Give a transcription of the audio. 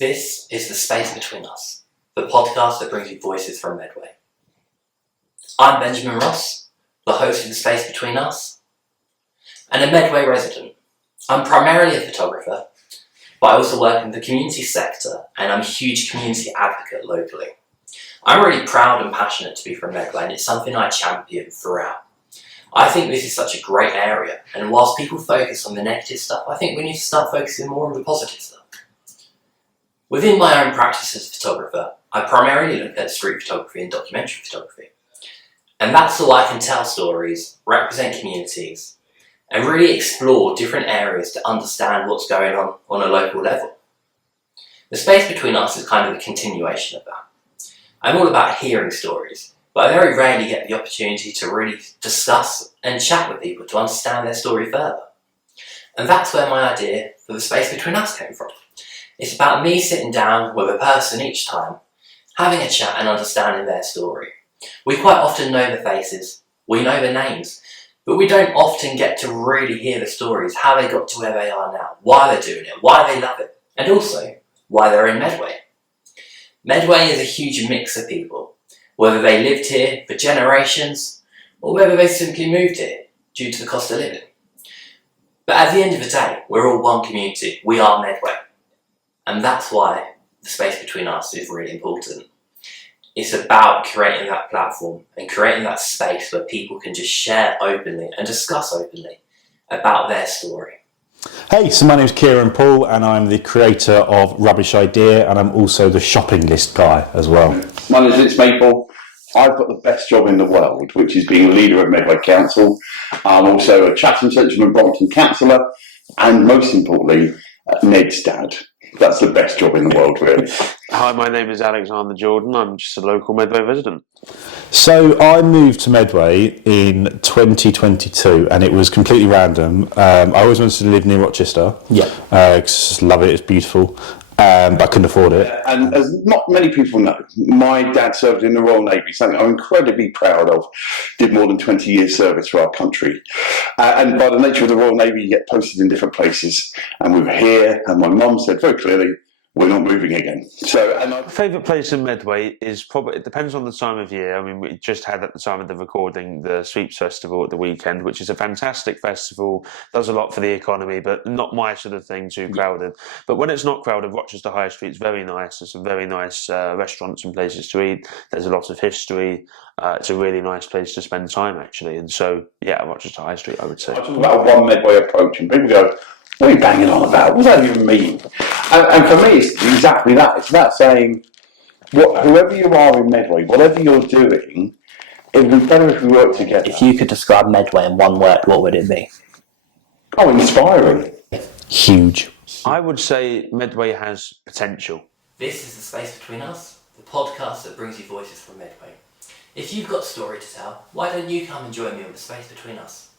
This is The Space Between Us, the podcast that brings you voices from Medway. I'm Benjamin Ross, the host of The Space Between Us, and a Medway resident. I'm primarily a photographer, but I also work in the community sector, and I'm a huge community advocate locally. I'm really proud and passionate to be from Medway, and it's something I champion throughout. I think this is such a great area, and whilst people focus on the negative stuff, I think we need to start focusing more on the positive stuff. Within my own practice as a photographer, I primarily look at street photography and documentary photography. And that's so I can tell stories, represent communities, and really explore different areas to understand what's going on a local level. The Space Between Us is kind of a continuation of that. I'm all about hearing stories, but I very rarely get the opportunity to really discuss and chat with people to understand their story further. And that's where my idea for The Space Between Us came from. It's about me sitting down with a person each time, having a chat and understanding their story. We quite often know the faces, we know the names, but we don't often get to really hear the stories, how they got to where they are now, why they're doing it, why they love it, and also why they're in Medway. Medway is a huge mix of people, whether they lived here for generations or whether they simply moved here due to the cost of living. But at the end of the day, we're all one community, we are Medway. And that's why the space between us is really important. It's about creating that platform and creating that space where people can just share openly and discuss openly about their story. Hey, so my name's Kieran Paul and I'm the creator of Rubbish Idea and I'm also the shopping list guy as well. My name's Vince Maple. I've got the best job in the world, which is being leader of Medway Council. I'm also a Chatham Central and Brompton councillor and most importantly, Ned's dad. That's the best job in the world, really. Hi, my name is Alexander Jordan. I'm just a local Medway resident. So I moved to Medway in 2022 and it was completely random. I always wanted to live near Rochester. Yeah. Just love it, it's beautiful. But I couldn't afford it. And as not many people know, my dad served in the Royal Navy, something I'm incredibly proud of. Did more than 20 years service for our country. And by the nature of the Royal Navy, you get posted in different places. And we were here, and my mum said very clearly, we're not moving again. My favourite place in Medway is probably, it depends on the time of year. I mean, we just had at the time of the recording the Sweeps Festival at the weekend, which is a fantastic festival, does a lot for the economy, but not my sort of thing, too crowded. But when it's not crowded, Rochester High Street's very nice. There's some very nice restaurants and places to eat. There's a lot of history. It's a really nice place to spend time, actually. And so, yeah, Rochester High Street, I would say. I talk about a one Medway approach, and people go, what are you banging on about? What does that even mean? And for me, it's exactly that. It's about saying, whoever you are in Medway, whatever you're doing, it would be better if we work together. If you could describe Medway in one word, what would it be? Oh, inspiring. Huge. I would say Medway has potential. This is The Space Between Us, the podcast that brings you voices from Medway. If you've got a story to tell, why don't you come and join me on The Space Between Us?